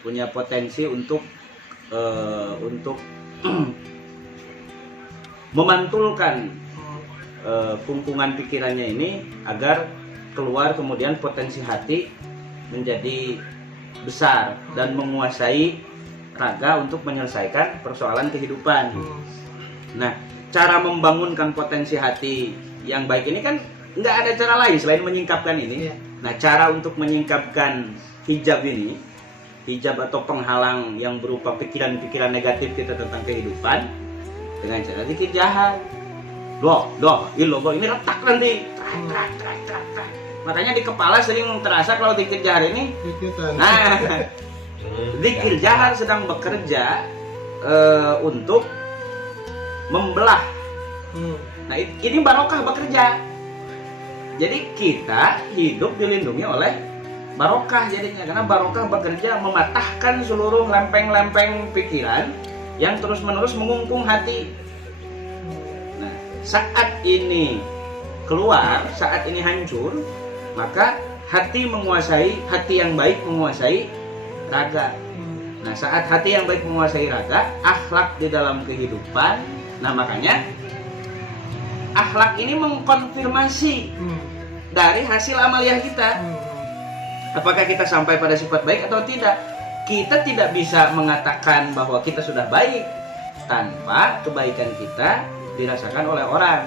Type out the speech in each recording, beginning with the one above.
punya potensi untuk memantulkan kungkungan pikirannya ini agar keluar, kemudian potensi hati menjadi besar dan menguasai raga untuk menyelesaikan persoalan kehidupan. Nah, cara membangunkan potensi hati yang baik ini kan nggak ada cara lain selain menyingkapkan ini. Nah, cara untuk menyingkapkan hijab ini, hijab atau penghalang yang berupa pikiran-pikiran negatif kita tentang kehidupan, dengan cara zikir jahat. Ini retak nanti. Trak. Makanya di kepala sering terasa kalau zikir jahat ini. Nah, zikir jahat sedang bekerja untuk membelah. Nah, ini barokah bekerja. Jadi kita hidup dilindungi oleh barokah jadinya, karena barokah bekerja mematahkan seluruh lempeng-lempeng pikiran yang terus-menerus mengungkung hati. Nah, saat ini keluar, saat ini hancur, maka hati yang baik menguasai raga. Nah, saat hati yang baik menguasai raga, akhlak di dalam kehidupan. Nah, makanya akhlak ini mengkonfirmasi dari hasil amaliyah kita. Apakah kita sampai pada sifat baik atau tidak? Kita tidak bisa mengatakan bahwa kita sudah baik tanpa kebaikan kita dirasakan oleh orang.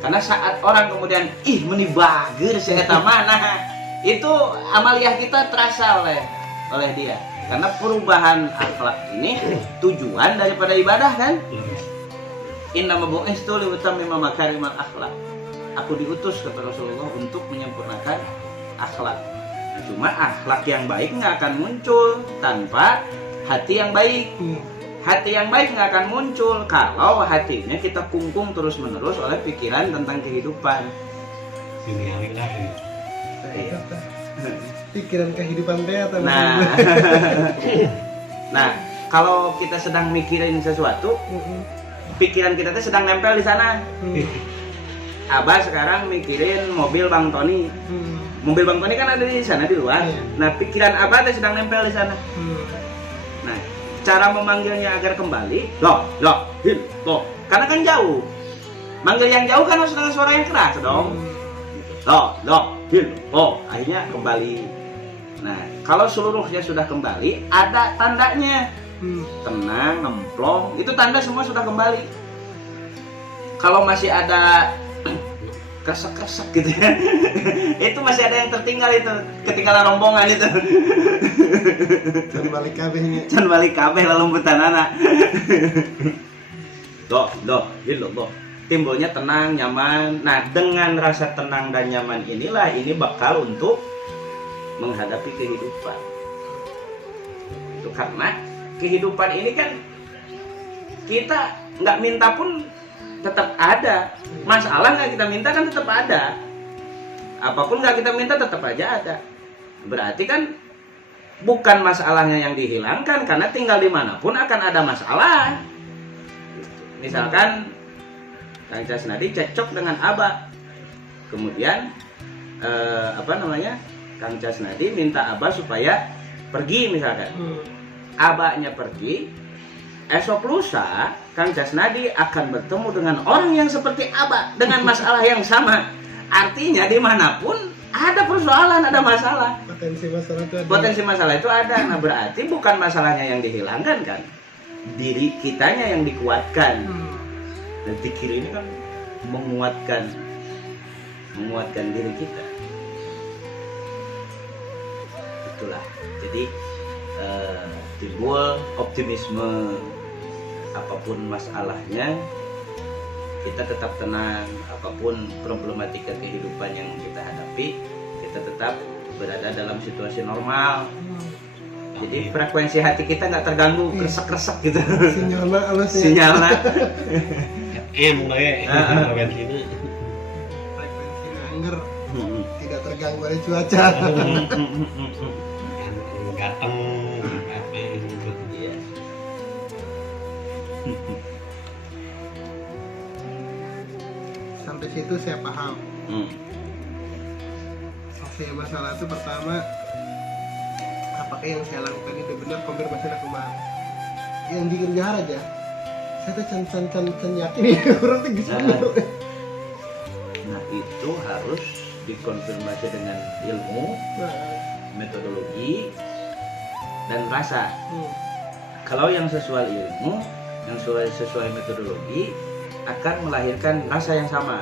Karena saat orang kemudian menibagir si eta mana, itu amaliyah kita terasa oleh dia. Karena perubahan akhlak ini tujuan daripada ibadah kan? Innama bu'istu liutammima makarimal akhlak. Aku diutus kata Rasulullah untuk menyempurnakan akhlak. Cuma akhlak yang baik nggak akan muncul tanpa hati yang baik. Hati yang baik nggak akan muncul kalau hatinya kita kungkung terus-menerus oleh pikiran tentang kehidupan. Pikiran kehidupan teh atau Nah, kalau kita sedang mikirin sesuatu, pikiran kita tuh sedang nempel di sana. Abah sekarang mikirin mobil Bang Tony. Mobil Bang Tony kan ada di sana di luar. Nah, pikiran Abah tuh sedang nempel di sana. Nah, cara memanggilnya agar kembali, karena kan jauh. Manggil yang jauh kan harus dengan suara yang keras dong. Akhirnya kembali. Nah, kalau seluruhnya sudah kembali, ada tandanya. Tenang, nemplong, itu tanda semua sudah kembali. Kalau masih ada kresek-kresek gitu ya, itu masih ada yang tertinggal, itu ketinggalan rombongan itu. Can balik kabeh lalu butan anak. Timbulnya tenang, nyaman. Nah, dengan rasa tenang dan nyaman inilah ini bakal untuk menghadapi kehidupan. Itu karena kehidupan ini kan kita nggak minta pun tetap ada. Masalah nggak kita minta kan tetap ada. Apapun nggak kita minta tetap aja ada. Berarti kan bukan masalahnya yang dihilangkan, karena tinggal dimanapun akan ada masalah. Misalkan Kang Casnadi cocok dengan Abah, kemudian Kang Casnadi minta Abah supaya pergi misalkan. Abahnya pergi, esok lusa Kang Casnadi akan bertemu dengan orang yang seperti Abah dengan masalah yang sama. Artinya dimanapun ada persoalan, ada masalah. Potensi masalah itu ada. Nah, berarti bukan masalahnya yang dihilangkan kan, diri kitanya yang dikuatkan. Dan zikir ini kan menguatkan diri kita. Itulah. Jadi timbul optimisme. Apapun masalahnya, kita tetap tenang. Apapun problematika kehidupan yang kita hadapi, kita tetap berada dalam situasi normal. Jadi frekuensi hati kita nggak terganggu, kresek-kresek gitu. Sinyalnya. Mulai frekuensi angger tidak terganggu oleh cuaca. Gateng. Sampai situ saya paham. Oke, masalah itu pertama, apakah apakah yang saya lakukan itu benar, konfirmasi aku mah yang zikir jahar aja saya tuh can yakin ya orang tuh bisa. Nah itu harus dikonfirmasi dengan ilmu, metodologi, dan rasa. Kalau yang sesuai ilmu, yang sesuai metodologi akan melahirkan rasa yang sama.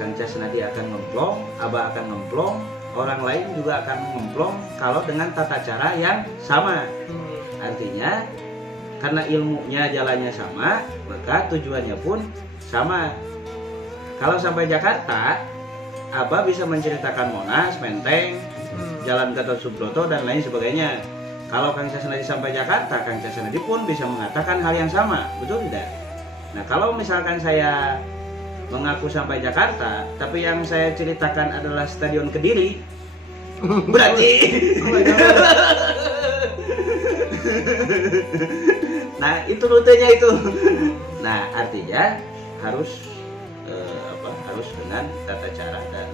Kang Casnadi akan ngemplong, Abah akan ngemplong, orang lain juga akan ngemplong kalau dengan tata cara yang sama. Artinya karena ilmunya jalannya sama, maka tujuannya pun sama. Kalau sampai Jakarta, Abah bisa menceritakan Monas, Menteng, Jalan Gatot Subroto dan lain sebagainya. Kalau Kang Casnadi sampai Jakarta, Kang Casnadi pun bisa mengatakan hal yang sama, betul tidak? Nah kalau misalkan saya mengaku sampai Jakarta, tapi yang saya ceritakan adalah Stadion Kediri, berarti nah itu rutenya itu. Nah artinya harus harus dengan tata cara dan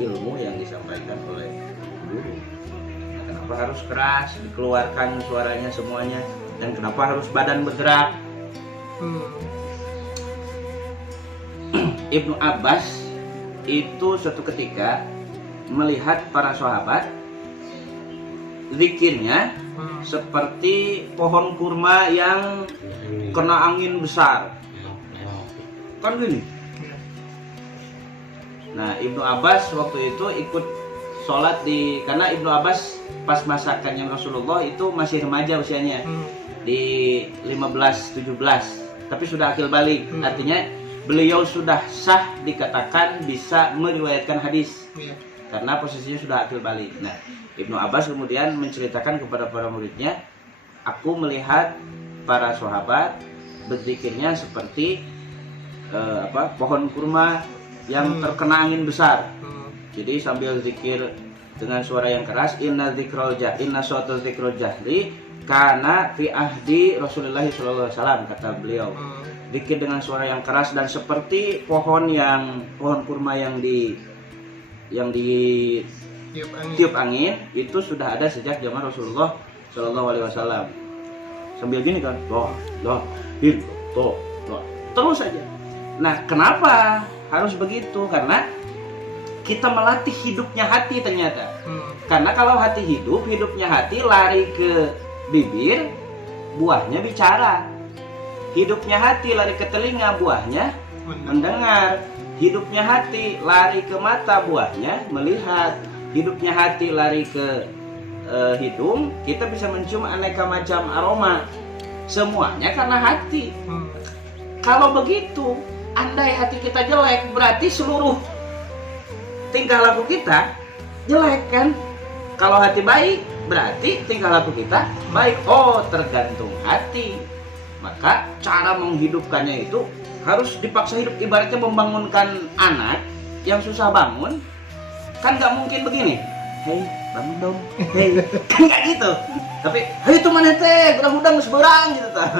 ilmu yang disampaikan oleh guru. Nah, kenapa harus keras dikeluarkan suaranya semuanya, dan kenapa harus badan bergerak? Ibnu Abbas itu suatu ketika melihat para sahabat zikirnya seperti pohon kurma yang kena angin besar, kan gini. Nah Ibnu Abbas waktu itu ikut sholat karena Ibnu Abbas pas masakannya Rasulullah itu masih remaja usianya, di 15-17, tapi sudah akil balik. Artinya beliau sudah sah dikatakan bisa meriwayatkan hadis karena posisinya sudah akil balik. Nah Ibnu Abbas kemudian menceritakan kepada para muridnya, aku melihat para sahabat berzikirnya seperti pohon kurma yang terkena angin besar. Jadi sambil zikir dengan suara yang keras, inna suatu zikrul jahri karena fi ahdi Rasulullah SAW, kata beliau. Zikir dengan suara yang keras dan seperti pohon kurma yang tiup angin itu sudah ada sejak zaman Rasulullah SAW. Sambil gini kan, terus saja. Nah, kenapa harus begitu? Karena kita melatih hidupnya hati ternyata. Karena kalau hati hidup, hidupnya hati lari ke bibir, buahnya bicara. Hidupnya hati lari ke telinga, buahnya mendengar. Hidupnya hati lari ke mata, buahnya melihat. Hidupnya hati lari ke hidung, kita bisa mencium aneka macam aroma. Semuanya karena hati. Kalau begitu, andai hati kita jelek, berarti seluruh tingkah laku kita jelek kan? Kalau hati baik, berarti tingkah laku kita baik. Oh, tergantung hati. Maka cara menghidupkannya itu harus dipaksa hidup. Ibaratnya membangunkan anak yang susah bangun, kan nggak mungkin begini, hei bangun dong, hei, kan nggak gitu. Tapi hei itu mana teh, udang seberang gitu ta.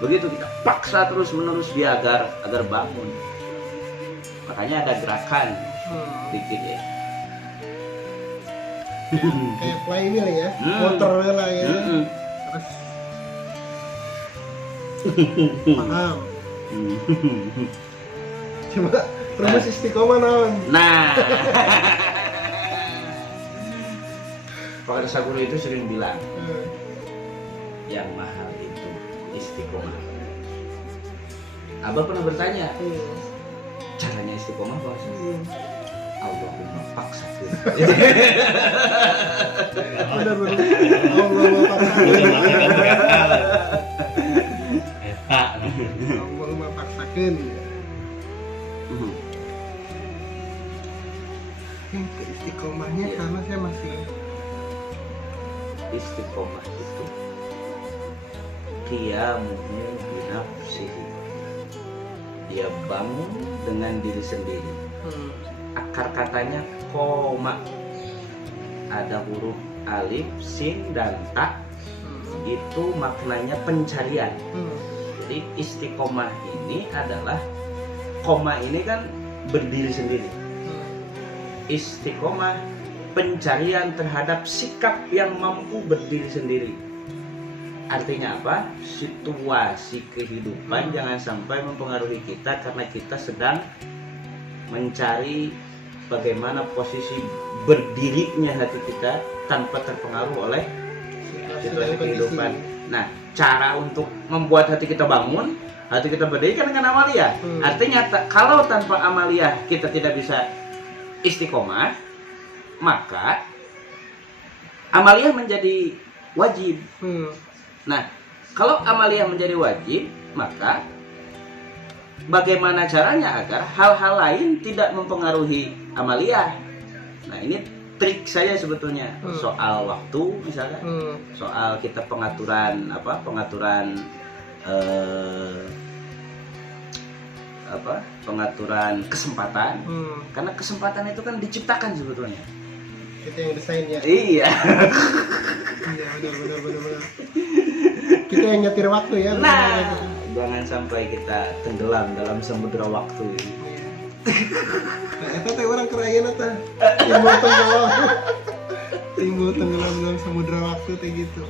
Begitu kita paksa terus menerus dia agar bangun. Makanya ada gerakan dikit ya. Kayak play ini lah ya, motor lah ya. Terus paham. Coba rumus istiqomah naon. Nah, Pak Guru itu sering bilang yang mahal itu istiqomah. Abah pernah bertanya, caranya istiqomah apa? Allahumma paksakan. Benar-benar Allahumma paksakan. Allahumma paksakan. Istiqomahnya karena saya masih istiqomah itu qiyamuhu binafsihi, dia bangun dengan diri sendiri. Akar katanya koma, ada huruf alif, sin dan ta. Itu maknanya pencarian. Jadi istiqomah ini adalah, koma ini kan berdiri sendiri. Istiqomah pencarian terhadap sikap yang mampu berdiri sendiri. Artinya apa? Situasi kehidupan jangan sampai mempengaruhi kita karena kita sedang mencari bagaimana posisi berdirinya hati kita tanpa terpengaruh oleh situasi kehidupan. Nah, cara untuk membuat hati kita bangun, hati kita berdiri kan dengan amaliyah. Artinya kalau tanpa amaliyah kita tidak bisa istiqomah, maka amaliyah menjadi wajib. Nah, kalau amaliyah menjadi wajib, maka bagaimana caranya agar hal-hal lain tidak mempengaruhi amaliyah? Nah, ini trik saya sebetulnya. Soal waktu misalnya, soal kita pengaturan pengaturan kesempatan. Karena kesempatan itu kan diciptakan sebetulnya. Kita yang desain ya. Iya. Iya, benar. Kita yang nyetir waktu ya. Nah, jangan sampai kita tenggelam dalam samudera waktu ini. Nah, eta teh orang kerayan eta. Timbul tenggelam dalam samudera waktu teh gitu.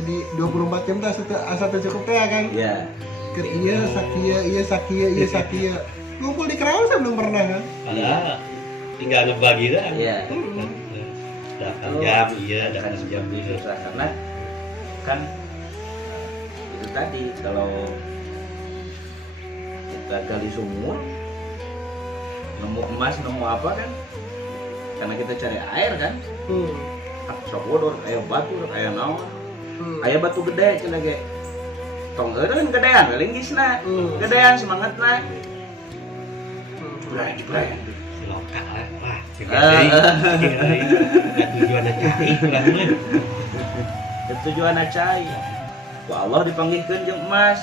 Jadi 24 jam teh asa teh cukup teh kan. Iya. Iya sakia. Ngumpul di kerawang saya belum pernah kan. Padahal tinggal ngebagi dah. Iya. 8 jam, iya 8 jam gitu. Karena kan itu tadi kalau kita gali sumur nemu emas nemu apa kan karena kita cari air kan sok bodor aya batu aya naon aya batu gede cenah ge tong eureun gedean linggis-na gedean semangatna jebray si lokal lah tujuan cai ulah mah tujuan cai ku Allah dipanggihkeun jeung emas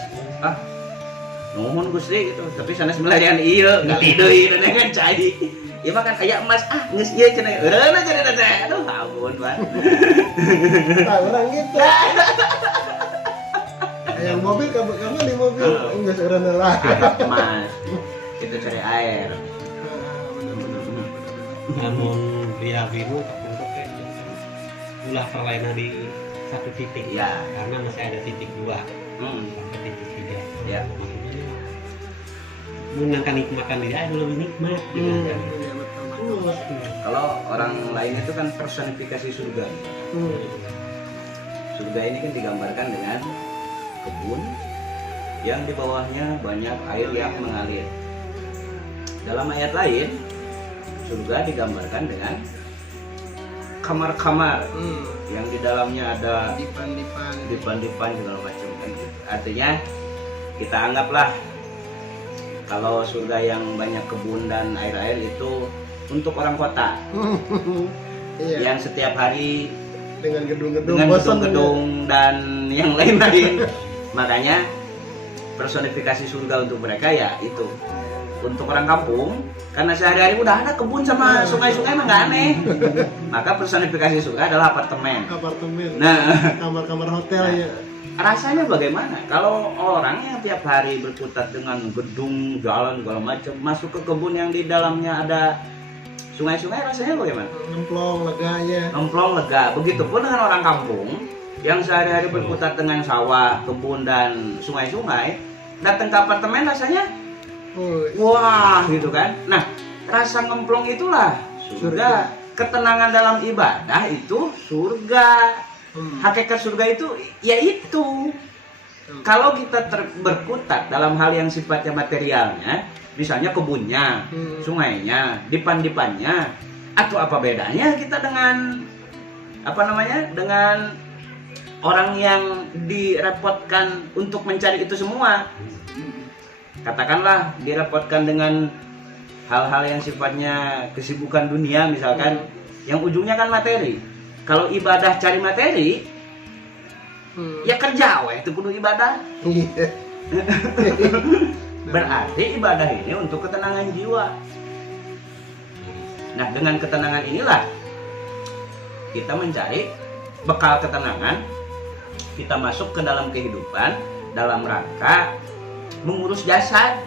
nuhun Gusti gitu tapi sanes melarian ieu ngali deui dengan cai ieu mah kan aya emas geus ieu cenah eureun aja da teh aduh ampun Pak orang gitu yang mobil kamu di mobil geus eureun lah emas kita cari air namun pria biru untuk ulah perlaina di satu titik ya karena masih ada titik 2 sampai titik 3 ya menangkan nikmatan diri aja lebih nikmat kalau orang lain itu kan personifikasi surga surga ini kan digambarkan dengan kebun yang di bawahnya banyak air yang mengalir. Dalam ayat lain surga digambarkan dengan kamar-kamar yang di dalamnya ada dipan segala macam kan gitu. Artinya kita anggaplah kalau surga yang banyak kebun dan air-air itu untuk orang kota yang setiap hari dengan gedung-gedung dan yang lain-lain. Makanya personifikasi surga untuk mereka ya itu. Untuk orang kampung, karena sehari-hari udah ada kebun sama sungai-sungai mah nggak aneh. Maka personifikasi surga adalah apartemen. Nah, kamar-kamar hotel ya. Rasanya bagaimana? Kalau orang yang tiap hari berkutat dengan gedung, jalan segala macam, masuk ke kebun yang di dalamnya ada sungai-sungai, rasanya bagaimana? Nemplong lega. Begitupun dengan orang kampung yang sehari-hari berkutat dengan sawah, kebun dan sungai-sungai, datang ke apartemen rasanya wah gitu kan. Nah, rasa ngemplong itulah surga. Ketenangan dalam ibadah itu surga. Hakikat surga itu yaitu kalau kita berkutat dalam hal yang sifatnya materialnya, misalnya kebunnya, sungainya, dipan-dipannya, atau apa bedanya kita dengan dengan orang yang direpotkan untuk mencari itu semua. Katakanlah direpotkan dengan hal-hal yang sifatnya kesibukan dunia misalkan, yang ujungnya kan materi. Kalau ibadah cari materi, ya kerja weh, itu kudu ibadah. Berarti ibadah ini untuk ketenangan jiwa. Nah, dengan ketenangan inilah kita mencari bekal ketenangan, kita masuk ke dalam kehidupan dalam rangka mengurus jasad.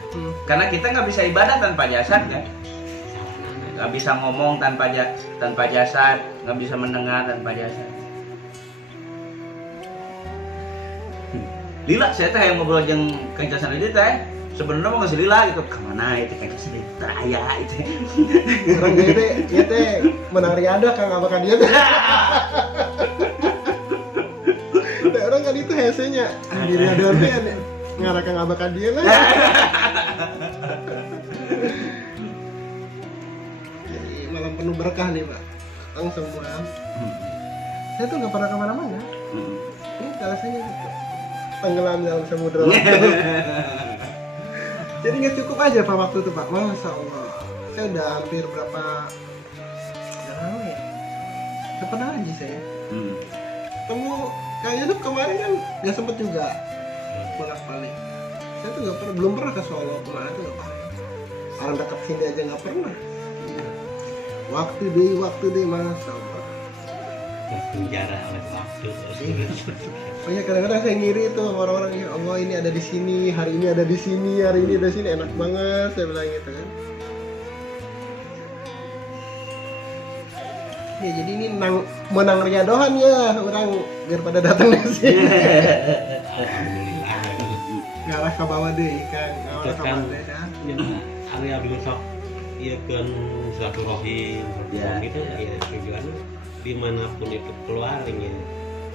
Karena kita nggak bisa ibadah tanpa jasad kan. nggak bisa ngomong tanpa jasad, nggak bisa mendengar tanpa jasad. Lila saya teh yang ngobrol jeung Kanca Sandi teh sebenarnya mau ngasih lila gitu kemana itu Kanca Sandi teraya itu orang dia teh menang riada kang abah dia teh. Teh orang kan itu hesenya di riada teh ngarah kang abah dia lah. Jadi malam penuh berkah nih pak, langsung pulang. Saya tuh nggak pernah kemana-mana. Ini alasannya gitu, tenggelam dalam samudra waktu. Jadi nggak cukup aja pak waktu itu pak, masya Allah. Saya udah hampir berapa, nggak tahu ya, nggak pernah aja saya. Temu kayaknya tuh kemarin kan nggak sempet juga bolak-balik. Saya tuh nggak pernah, belum pernah ke Solo kemarin tuh nggak pernah. Orang dekat sini aja nggak pernah. Waktu deh masya Allah. Penjara oleh waktu. Makanya kadang-kadang saya ngiri itu sama orang-orang, ya Allah ini ada di sini, hari ini ada di sini, hari ini ada di sini, enak banget saya bilang gitu kan. Ya jadi ini menang riadohan ya orang biar pada datang di sini. Alhamdulillah. Ngarah ke bawah deh kan, ngarah ke Kan bawah deh kan. area besok ya kan silaturahim Ya, itu ya tujuannya dimanapun itu keluarnya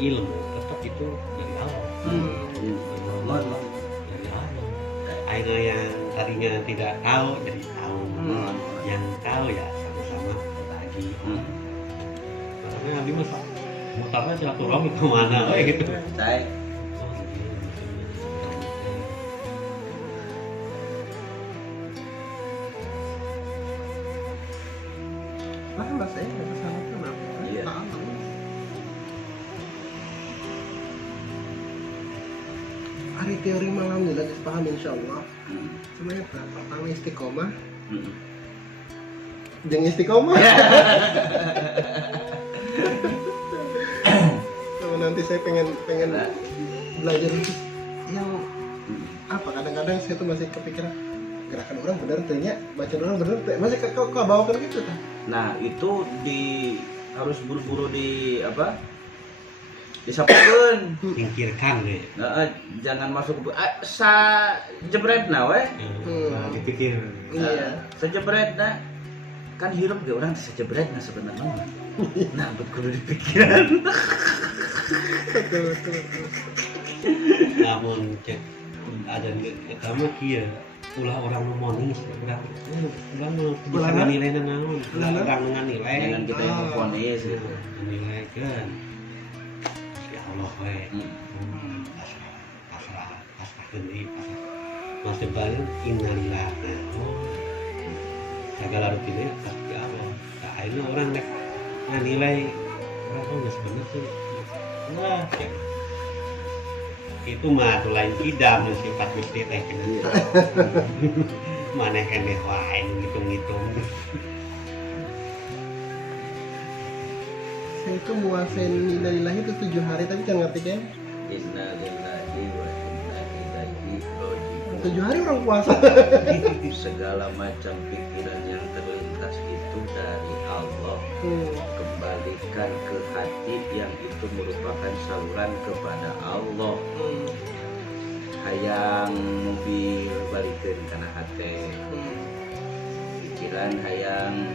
ilmu tetap itu dari Allah. Dari Allah. Akhirnya yang tadinya tidak tahu jadi tahu, yang tahu ya sama-sama berbagi. Makanya Abi mas mutarnya silaturahmi kemana kayak gitu. Saya Lah saya nggak kesana tuh kenapa? Iya. Tahu. Hari teori malam juga paham insya Allah. Cuma yang pertama istiqomah, jangan istiqomah. Sama nanti saya pengen belajar yang apa, kadang-kadang saya tuh masih kepikiran gerakan orang bener tehnya, baca orang bener teh, masih kau bawakan gitu tah. nah itu harus buru-buru disapukeun. Singkirkan deh. Nah, jangan masuk ke jebretna we. Dipikir Iya. Sejebretna kan hirup ge urang sejebretna sebenarnya. Nah, kudu dipikiran. Betul. namun cek ada kamu kia ulah orang memonis orang bisa nilai naon orang dengan nilai Jangan kita yang memfonis gitu. nilai kan ya Allah we pasrah deui masih balik innalillah segala rutinnya pasti Allah nah akhirnya orang nilai orang sebenarnya tuh wah itu mah tuh lain kidam sifat gusti teh mana kan deh wae ngitung-ngitung. Saya itu muasain innalillahi itu 7 hari tapi jangan ngerti kan. Innalillahi wa inna ilaihi raji'un. 7 hari orang puasa. Segala macam pikiran yang terlintas itu dari Allah. Kembalikan ke hati yang itu merupakan saluran kepada Allah. Hayang mobil balikeun kana hate. Pikiran hayang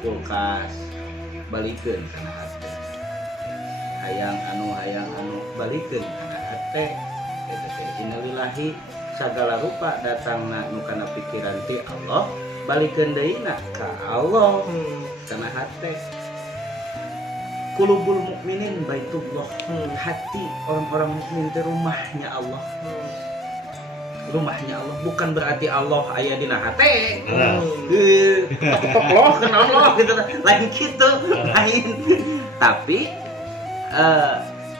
kulkas balikeun kana hate. Hayang anu balikeun kana hate. Eta teh innalillahi sagala rupa datangna nu kana pikiran ti Allah balikeun deuna ka Allah kana hate. Qulubul mukminin baitullah. Hati orang-orang mukmin itu rumahnya Allah. Rumahnya Allah bukan berarti Allah aya dina hate. Ketok kan Allah gitu. Lain gitu, lain. Tapi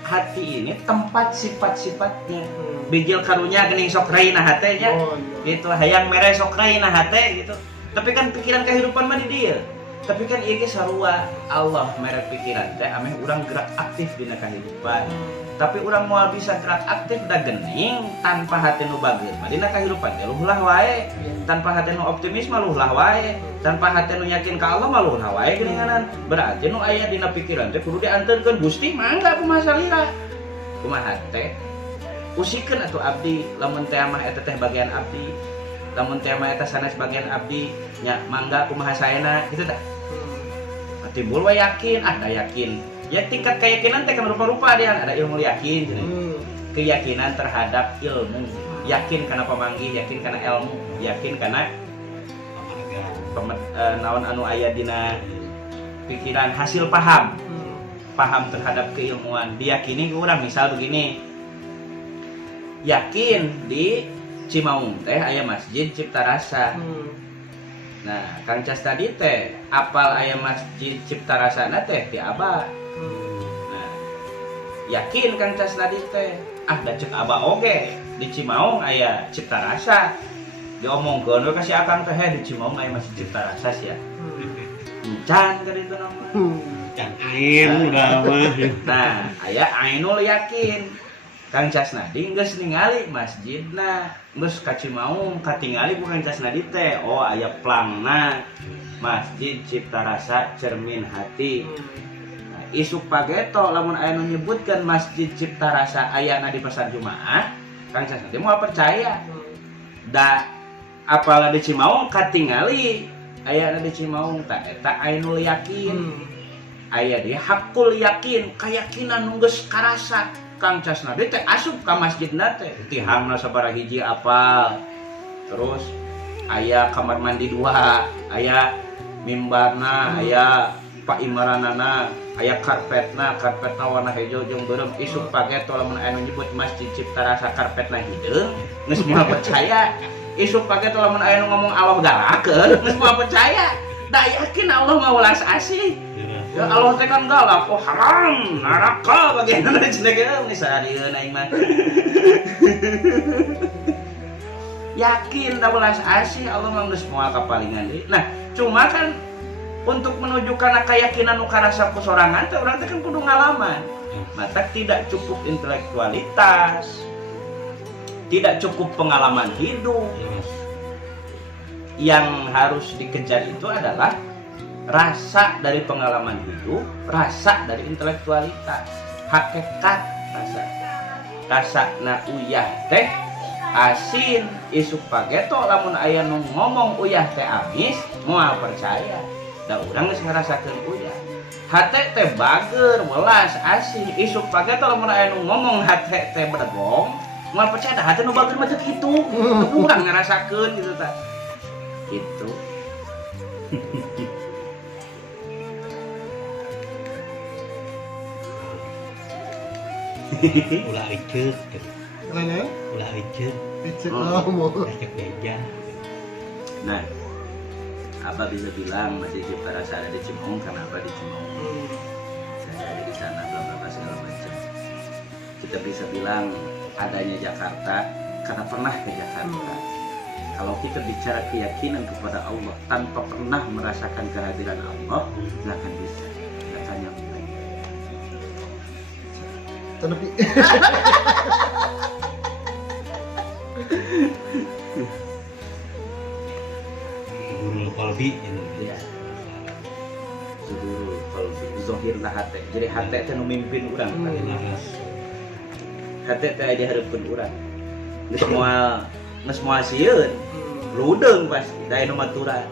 hati ini tempat sifat-sifatnya. Bijil karunya geuning sok raina hate nya. Gitu hayang mere sok raina hate gitu. Tapi kan pikiran kehidupan mah di dieu. Tapi kan ieu ge sarua Allah mere pikiran teh ameh urang gerak aktif dina kehidupan. tapi urang moal bisa gerak aktif da geuning tanpa hati nu bageun mah dina kahirupan teh luhlah wae, tanpa hati nu optimis mah luhlah wae, tanpa hati nu yakin ka Allah mah luhlah wae geuninganan. Berarti nu aya dina pikiran teh kudu dianteurkeun Gusti mangga kumaha salira kumaha teh usikeun atuh abdi lamun teh mah eta teh bagian abdi, lamun teh mah eta sanes bagian abdi nya mangga kumaha saena kitu tah. Timbul we yakin, da yakin. Ya tingkat keyakinan teh kan rupa-rupa dia ada ilmu yakin, keyakinan terhadap ilmu, yakin karena pamanggih, yakin karena ilmu, yakin karena naon anu aya dina pikiran hasil paham terhadap keilmuan. Diyakini ke urang misal begini, yakin di Cimaung teh aya masjid Cipta Rasa. Nah, Kang Cas tadi teh apal aya masjid Cipta Rasana teh ti Abah. Nah, yakin Kang Cas tadi teh da cek Abah oge di Cimaung aya Cipta Rasa. Diomongkeun we ka si Akang teh di Cimaung aya masjid Cipta Rasa sia. Can ka ditu nama. Can ain udah mah. Nah, aya ainul yakin. Kang Cas nadi geus ningali masjidna, geus ka Cimaung katingali ku Kang Cas nadi teh, oh aya plangna Masjid Cipta Rasa Cermin Hati. Nah, isuk pageto lamun aya nu nyebutkeun Masjid Cipta Rasa ayana di pasar Jumaah, Kang Cas nadi moal percaya. Da apal di Cimaung katingali ayana di Cimaung tah eta ainul yakin. Aya di hakul yakin, keyakinan nu geus karasa. Kang Cas nadi teh asup ka masjidna teh tihangna sabaraha hiji apal, terus aya kamar mandi 2, aya mimbarna, aya paimaranana, aya karpetna warna hejo jeung beureum. Isuk pageto lamun aya nu nyebut Masjid Cipta Rasa karpetna hideung geus moal percaya. Isuk pageto lamun aya nu ngomong Allah galakeun geus moal percaya. Da yakin Allah mah welas asih. Ya Allah teh kan galak, oh haram, neraka bagian dari cenah geus sarieun aing mah. Yakin da welas asih Allah mah geus moal kapalingan deui. Nah, cuma kan untuk menuju kana keyakinan nu karasa ku sorangan teh urang teh kan kudu ngalaman. Mata tidak cukup intelektualitas, tidak cukup pengalaman hidup. Yang harus dikejar itu adalah rasa dari pengalaman hidup, rasa dari intelektualitas, hakikat rasa na uyah teh asin isuk pageto lamun aya nu ngomong uyah teh amis moal percaya. Da urang geus ngarasakeun uyah. Hate teh bager welas asin isuk pageto lamun aya nu ngomong hate teh bedegong moal percaya. Da hate nu bager mah teh kitu. Urang ngarasakeun gitu tah. Gitu. Ulah icet. Mana? Ulah icet. Icet mau. Icet beja. Nah, Abah bisa bilang Masjid Cipta Rasa ada di Cimaung karena apa di Cimaung? Saya ada di sana bla segala macam. Kita bisa bilang adanya Jakarta karena pernah ke Jakarta. Kalau kita bicara keyakinan kepada Allah tanpa pernah merasakan kehadiran Allah, nggak akan bisa, nggak akan nyampe. Tapi Zuhurul qalbi ini. Ya. Zuhurul qalbi, zohirna hate. Jadi hate teh nu mimpin urang. Hate teh dihareupeun urang. Geus moal sieun. Ludeung pasti da anu maturan.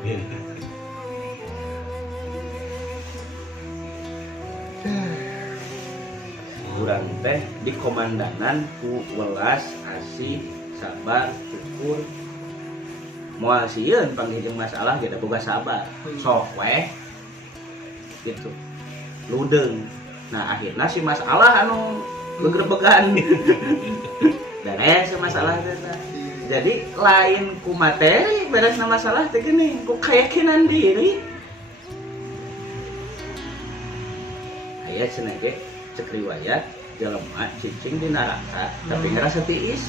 Urang teh di komandanan ku welas, asih, sabar, syukur. Moal sieun panggih jeung masalah ge da boga sabar. Sok we. Gitu. Ludeung. Nah, akhirna si masalah anu begerebegan. Dan aya si masalah teh. Jadi lain ku materi beresna masalah teh geuning ku keyakinan diri. Aya cenah ge cek riwayat jelema cicing di neraka tapi ngerasa tiis.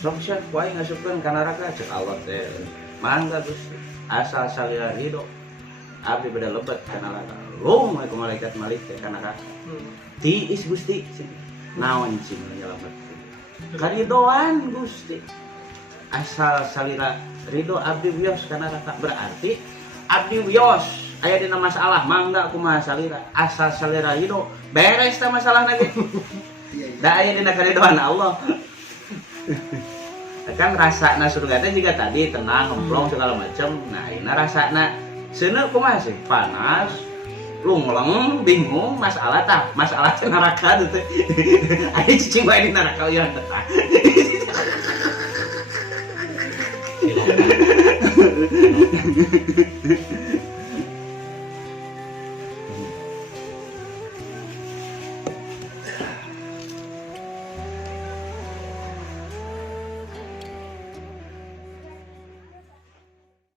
Sok sia ku aing ngasupkeun ka neraka cek Allah teh. Mangga Gusti asal salira ridho. abdi beda lebet kana laka lung ku malaikat malik teh kana ka tiis Gusti naon cing nyelamet karidoan Gusti asal salira ridho abdi wios kana raka berarti abdi wios aya dina masalah mangga kumaha salira asal salira ridho beres teh masalah lagi da aya dina karidoan Allah kan rasana surga teh juga tadi tenang ngemplong segala macam nah ini rasana seuneu kumaha sih panas lungleng bingung masalah teh neraka teh aya cicing bae di neraka ieu teh